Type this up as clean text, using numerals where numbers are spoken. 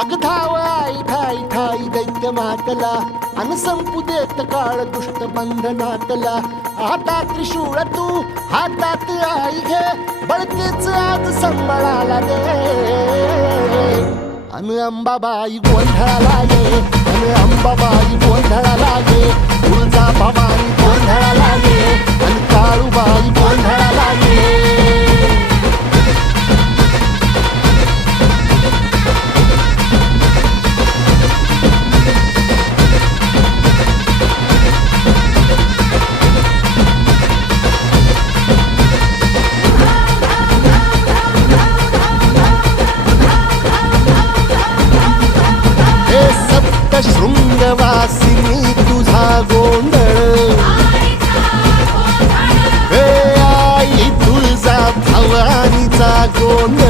अग धाव आई ठाई ठाई दैत्य मातला अन संपू देत काळ दुष्ट बंधनातला. आता त्रिशूळ तू हातात आई घे बळतेच आज संबळाला दे. अन अंबाबाई गोंधळाला ये अन अंबाबाई गोंधळाला ये. तुळजा भवानी गोंधळाला ये अन काळूबाई गोंधळाला ये. शृंगवासिनी तुझा गोंधळ हे आई तुळजा भवानीचा गोंधळ.